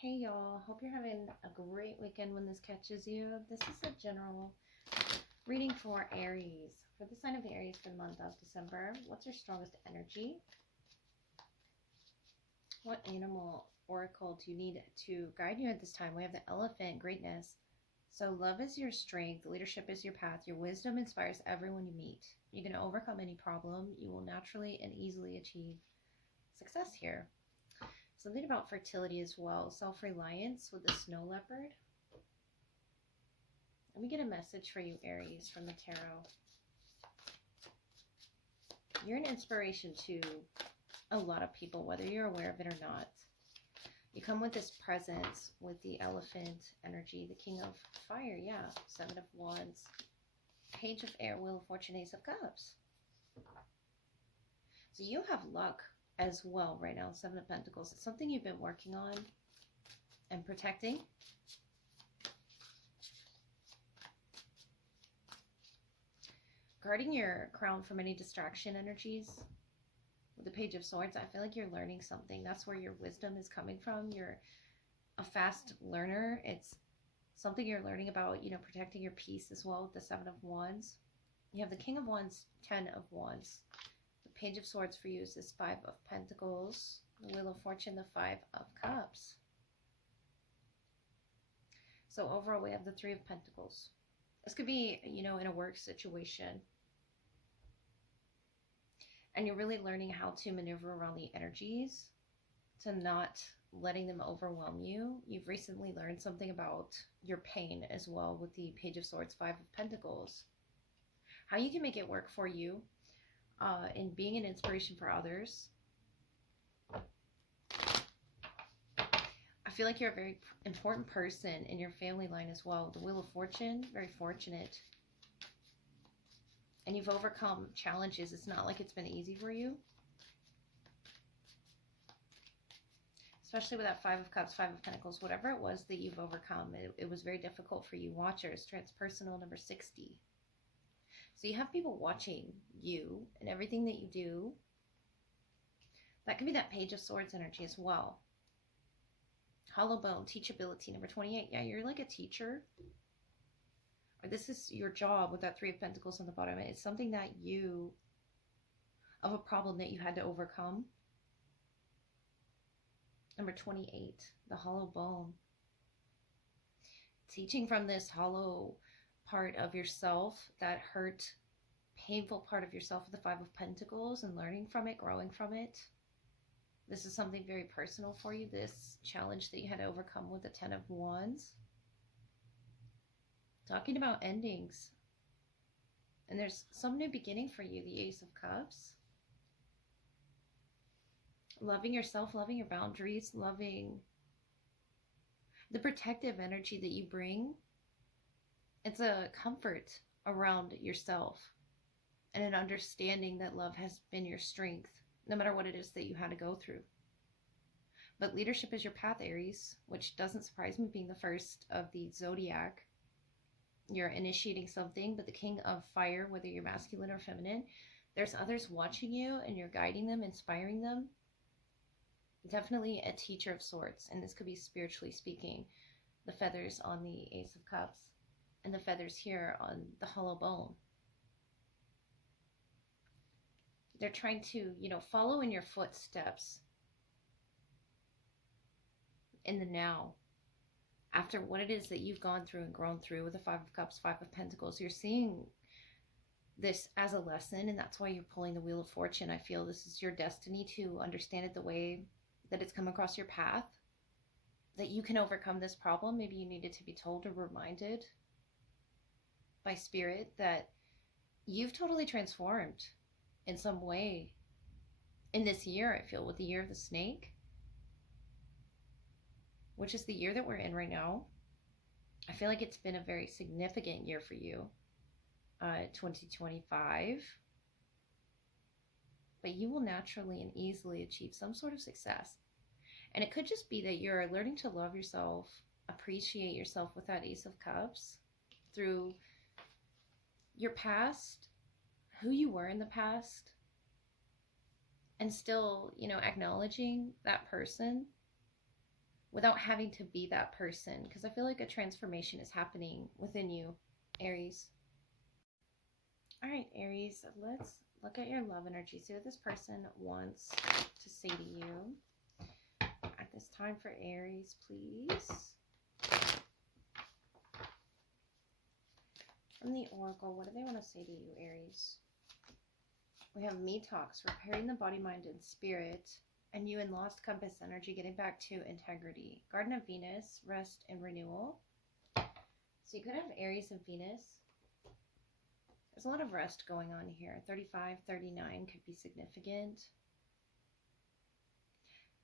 Hey y'all, hope you're having a great weekend when this catches you. This is a general reading for Aries. For the sign of Aries for the month of December, what's your strongest energy? What animal oracle do you need to guide you at this time? We have the elephant, greatness. So love is your strength, leadership is your path, your wisdom inspires everyone you meet. You're going to overcome any problem. You will naturally and easily achieve success here. Something about fertility as well. Self-reliance with the snow leopard. Let me get a message for you, Aries, from the tarot. You're an inspiration to a lot of people, whether you're aware of it or not. You come with this presence with the elephant energy, the king of fire, yeah. 7 of Wands, page of air, wheel of fortune, ace of cups. So you have luck as well right now, 7 of pentacles. It's something you've been working on and protecting. Guarding your crown from any distraction energies. With the page of swords, I feel like you're learning something. That's where your wisdom is coming from. You're a fast learner. It's something you're learning about, protecting your peace as well with the 7 of Wands. You have the King of Wands, 10 of Wands. The page of swords for you is this 5 of pentacles. The wheel of fortune, the 5 of cups. So overall, we have the 3 of pentacles. This could be, in a work situation. And you're really learning how to maneuver around the energies to not letting them overwhelm you. You've recently learned something about your pain as well with the page of swords, 5 of pentacles. How you can make it work for you in being an inspiration for others. I feel like you're a very important person in your family line as well. The wheel of fortune, very fortunate. And you've overcome challenges. It's not like it's been easy for you. Especially with that 5 of cups, 5 of pentacles, whatever it was that you've overcome, it was very difficult for you. Watchers, transpersonal, number 60. So you have people watching you and everything that you do. That can be that page of swords energy as well. Hollow bone, teachability, number 28. Yeah, you're like a teacher. Or this is your job with that 3 of pentacles on the bottom. It's something that of a problem that you had to overcome. Number 28, the hollow bone. Teaching from this hollow part of yourself, that hurt, painful part of yourself with the 5 of pentacles, and learning from it, growing from it. This is something very personal for you, this challenge that you had to overcome with the 10 of Wands. Talking about endings. And there's some new beginning for you, the Ace of Cups. Loving yourself, loving your boundaries, loving the protective energy that you bring. It's a comfort around yourself and an understanding that love has been your strength, no matter what it is that you had to go through. But leadership is your path, Aries, which doesn't surprise me being the first of the zodiac. You're initiating something, but the king of fire, whether you're masculine or feminine, there's others watching you and you're guiding them, inspiring them. Definitely a teacher of sorts, and this could be spiritually speaking. The feathers on the Ace of Cups and the feathers here on the hollow bone. They're trying to, follow in your footsteps in the now. After what it is that you've gone through and grown through with the 5 of Cups, 5 of Pentacles, you're seeing this as a lesson, and that's why you're pulling the Wheel of Fortune. I feel this is your destiny to understand it the way that it's come across your path, that you can overcome this problem. Maybe you needed to be told or reminded by Spirit that you've totally transformed in some way in this year, I feel, with the year of the snake, which is the year that we're in right now. I feel like it's been a very significant year for you, 2025. But you will naturally and easily achieve some sort of success. And it could just be that you're learning to love yourself, appreciate yourself with that Ace of Cups through your past, who you were in the past, and still, acknowledging that person without having to be that person, because I feel like a transformation is happening within you, Aries. All right, Aries, let's look at your love energy. See what this person wants to say to you at this time for Aries, please. From the Oracle, what do they want to say to you, Aries? We have me talks, repairing the body, mind, and spirit, and you in lost compass energy, getting back to integrity. Garden of Venus, rest and renewal. So you could have Aries and Venus. There's a lot of rest going on here. 35, 39 could be significant.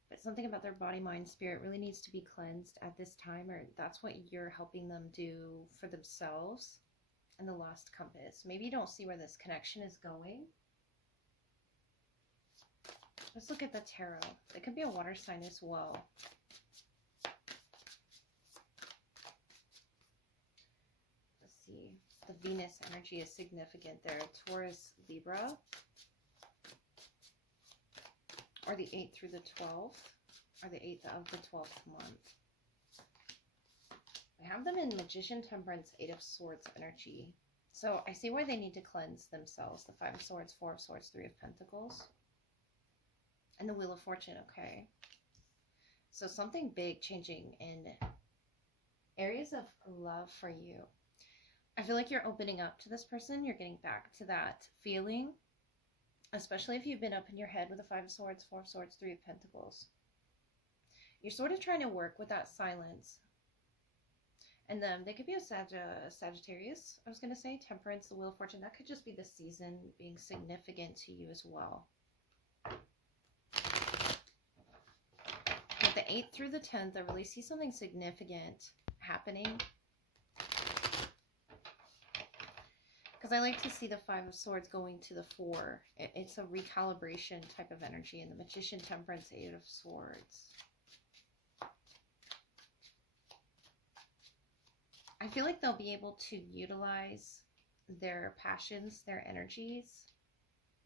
But something about their body, mind, spirit really needs to be cleansed at this time, or that's what you're helping them do for themselves. And the lost compass. Maybe you don't see where this connection is going. Let's look at the tarot. It could be a water sign as well. Let's see. The Venus energy is significant there. Taurus, Libra. Or the 8th through the 12th. Or the 8th of the 12th month. I have them in Magician, Temperance, 8 of Swords energy. So I see why they need to cleanse themselves. The 5 of Swords, 4 of Swords, 3 of Pentacles. And the Wheel of Fortune, okay. So something big changing in areas of love for you. I feel like you're opening up to this person. You're getting back to that feeling. Especially if you've been up in your head with the 5 of Swords, 4 of Swords, 3 of Pentacles. You're sort of trying to work with that silence. And then they could be a Sagittarius, I was going to say. Temperance, the Wheel of Fortune. That could just be the season being significant to you as well. With the 8th through the 10th, I really see something significant happening. Because I like to see the 5 of Swords going to the 4. It's a recalibration type of energy. And the Magician, Temperance, 8 of Swords. I feel like they'll be able to utilize their passions, their energies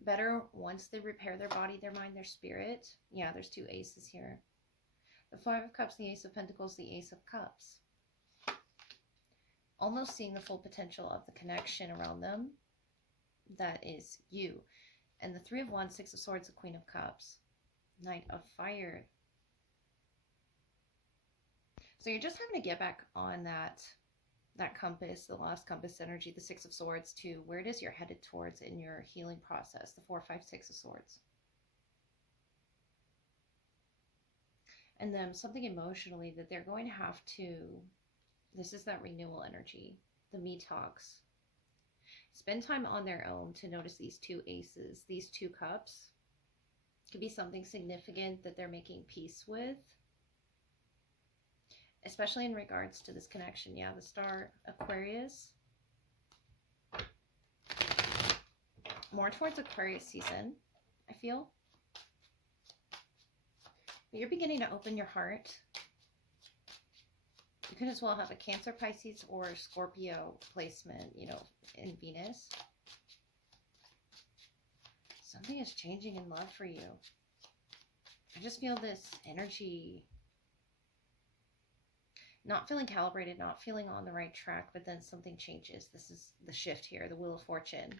better once they repair their body, their mind, their spirit. Yeah, there's 2 aces here. The 5 of Cups, the Ace of Pentacles, the Ace of Cups. Almost seeing the full potential of the connection around them. That is you. And the 3 of Wands, 6 of Swords, the Queen of Cups. Knight of Fire. So you're just having to get back on that compass, the lost compass energy, the 6 of Swords, to where it is you're headed towards in your healing process, the 4, 5, 6 of Swords. And then something emotionally that they're going to have to, this is that renewal energy, the me talks. Spend time on their own to notice these 2 aces, these 2 cups. Could be something significant that they're making peace with. Especially in regards to this connection. Yeah, the Star, Aquarius. More towards Aquarius season, I feel. But you're beginning to open your heart. You could as well have a Cancer, Pisces, or Scorpio placement, you know, in Venus. Something is changing in love for you. I just feel this energy not feeling calibrated, not feeling on the right track, but then something changes. This is the shift here, the Wheel of Fortune.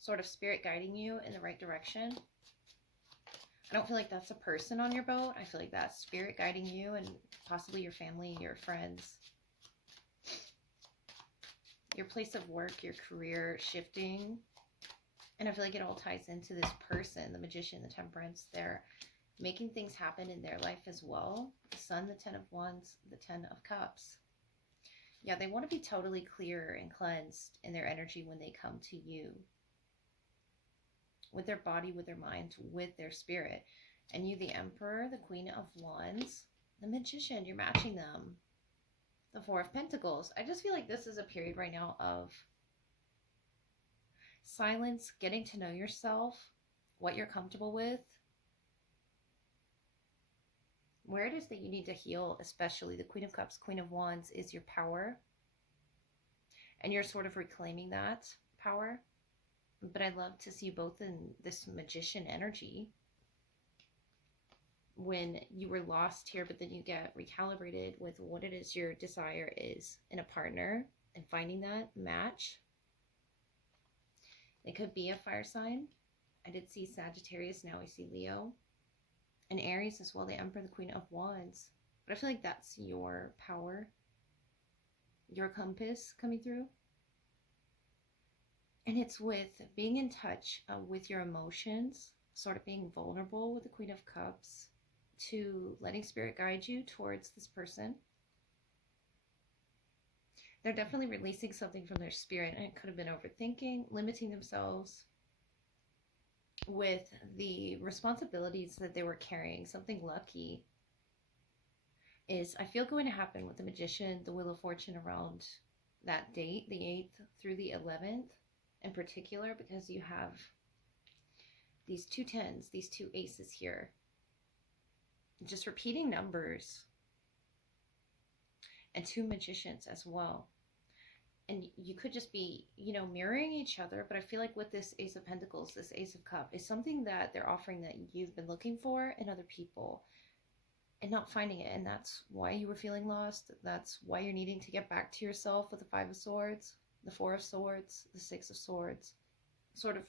Sort of spirit guiding you in the right direction. I don't feel like that's a person on your boat. I feel like that's spirit guiding you and possibly your family, your friends. Your place of work, your career shifting. And I feel like it all ties into this person, the Magician, the Temperance. They're making things happen in their life as well. The Sun, the 10 of Wands, the 10 of Cups. Yeah, they want to be totally clear and cleansed in their energy when they come to you. With their body, with their mind, with their spirit. And you, the Emperor, the Queen of Wands, the Magician, you're matching them. The 4 of Pentacles. I just feel like this is a period right now of silence, getting to know yourself, what you're comfortable with, where it is that you need to heal, especially the Queen of Cups, Queen of Wands is your power. And you're sort of reclaiming that power. But I love to see you both in this Magician energy. when you were lost here, but then you get recalibrated with what it is your desire is in a partner and finding that match. It could be a fire sign. I did see Sagittarius, now I see Leo. And Aries as well, the Emperor, the Queen of Wands. But I feel like that's your power, your compass coming through. And it's with being in touch with your emotions, sort of being vulnerable with the Queen of Cups, to letting Spirit guide you towards this person. They're definitely releasing something from their spirit, and it could have been overthinking, limiting themselves with the responsibilities that they were carrying. Something lucky is, I feel, going to happen with the Magician, the Wheel of Fortune, around that date, the 8th through the 11th in particular, because you have these 2 tens, these 2 aces here. Just repeating numbers. And 2 magicians as well. And you could just be, mirroring each other. But I feel like with this Ace of Pentacles, this Ace of Cups, is something that they're offering that you've been looking for in other people and not finding it. And that's why you were feeling lost. That's why you're needing to get back to yourself with the 5 of Swords, the 4 of Swords, the 6 of Swords. Sort of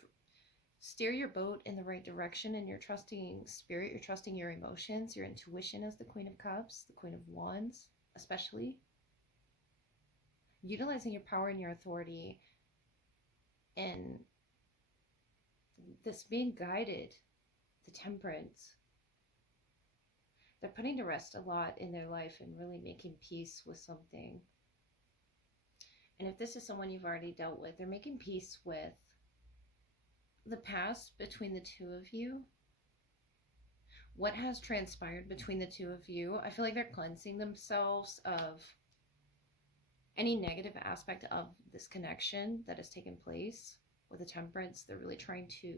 steer your boat in the right direction, and you're trusting Spirit, you're trusting your emotions, your intuition as the Queen of Cups, the Queen of Wands, especially. Utilizing your power and your authority and this being guided, the Temperance. They're putting to rest a lot in their life and really making peace with something. And if this is someone you've already dealt with, they're making peace with the past between the 2 of you. What has transpired between the 2 of you? I feel like they're cleansing themselves of any negative aspect of this connection that has taken place with the Temperance. They're really trying to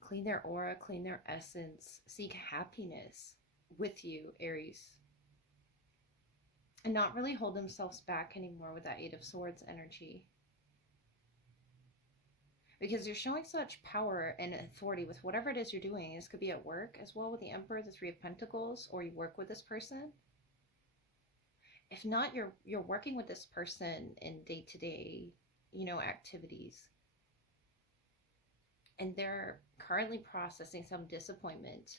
clean their aura, clean their essence, seek happiness with you, Aries. And not really hold themselves back anymore with that 8 of Swords energy. Because you're showing such power and authority with whatever it is you're doing. This could be at work as well with the Emperor, the 3 of Pentacles, or you work with this person. If not, you're working with this person in day-to-day, activities. And they're currently processing some disappointment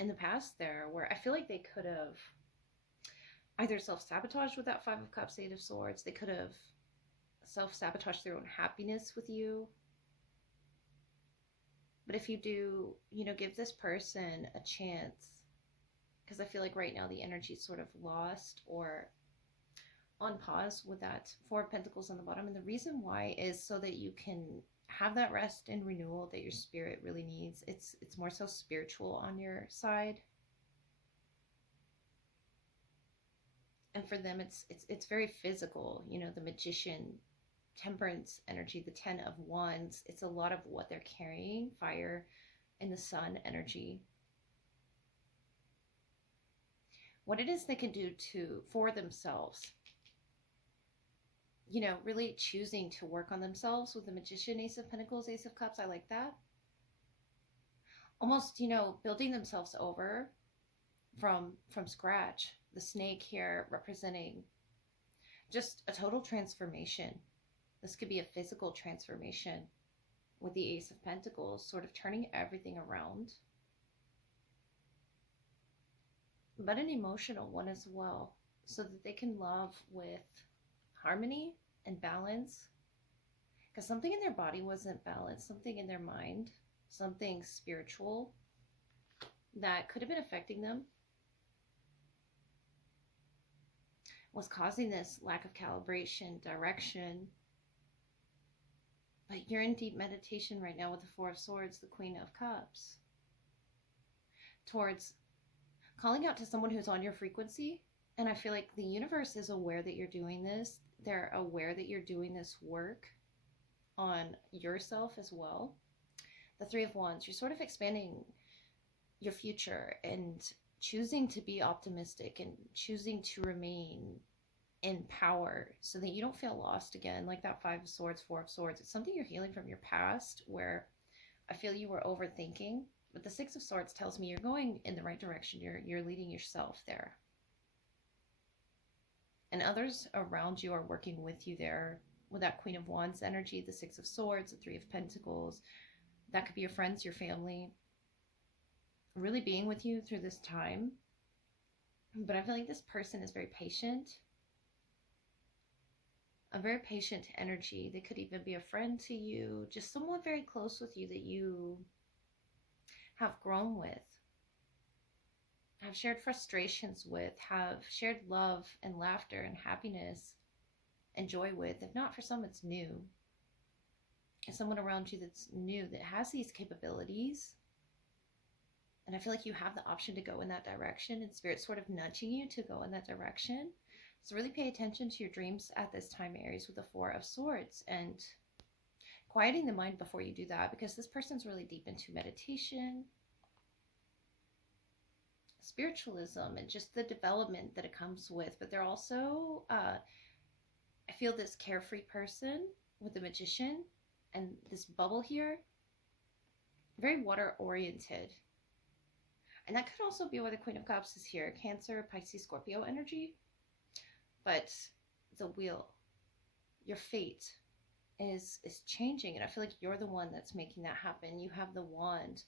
in the past there, where I feel like they could have either self-sabotaged with that 5 of Cups, 8 of Swords. They could have self-sabotaged their own happiness with you. But if you do, give this person a chance, because I feel like right now the energy is sort of lost or on pause with that 4 of Pentacles on the bottom. And the reason why is so that you can have that rest and renewal that your spirit really needs. It's more so spiritual on your side. And for them, it's very physical. The Magician, Temperance energy, the 10 of Wands. It's a lot of what they're carrying, fire and the Sun energy. What it is they can do for themselves. Really choosing to work on themselves with the Magician, Ace of Pentacles, Ace of Cups. I like that. Almost, building themselves over from scratch. The snake here representing just a total transformation. This could be a physical transformation with the Ace of Pentacles, sort of turning everything around. But an emotional one as well, so that they can love with harmony and balance. Because something in their body wasn't balanced, something in their mind, something spiritual that could have been affecting them was causing this lack of calibration, direction. But you're in deep meditation right now with the 4 of Swords, the Queen of Cups, towards calling out to someone who's on your frequency. And I feel like the universe is aware that you're doing this. They're aware that you're doing this work on yourself as well. The 3 of Wands, you're sort of expanding your future and choosing to be optimistic and choosing to remain in power so that you don't feel lost again. Like that 5 of Swords, 4 of Swords. It's something you're healing from your past, where I feel you were overthinking, but the Six of Swords tells me you're going in the right direction. You're leading yourself there. And others around you are working with you there with that Queen of Wands energy, the Six of Swords, the Three of Pentacles. That could be your friends, your family, really being with you through this time. But I feel like this person is very patient, a very patient energy. They could even be a friend to you, just someone very close with you that you have grown with, have shared frustrations with, have shared love and laughter and happiness and joy with. If not, for some, it's new. And someone around you that's new that has these capabilities. And I feel like you have the option to go in that direction, and Spirit's sort of nudging you to go in that direction. So really pay attention to your dreams at this time, Aries, with the Four of Swords, and quieting the mind before you do that, because this person's really deep into meditation, spiritualism, and just the development that it comes with. But they're also, I feel this carefree person with the Magician and this bubble here, very water oriented. And that could also be why the Queen of Cups is here. Cancer, Pisces, Scorpio energy. But the wheel, your fate is changing. And I feel like you're the one that's making that happen. You have the wand.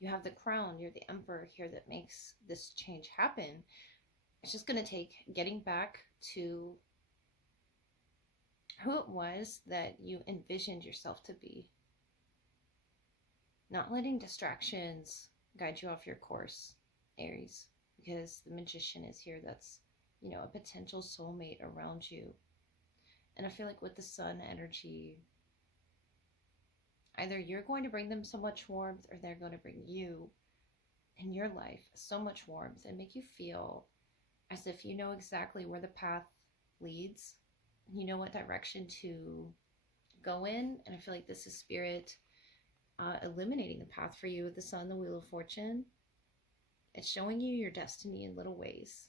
You have the crown. You're the emperor here that makes this change happen. It's just going to take getting back to who it was that you envisioned yourself to be. Not letting distractions guide you off your course, Aries, because the Magician is here. That's, you know, a potential soulmate around you. And I feel like with the Sun energy, either you're going to bring them so much warmth, or they're going to bring you in your life so much warmth and make you feel as if you know exactly where the path leads. You know what direction to go in. And I feel like this is Spirit illuminating the path for you with the Sun, the Wheel of Fortune. It's showing you your destiny in little ways.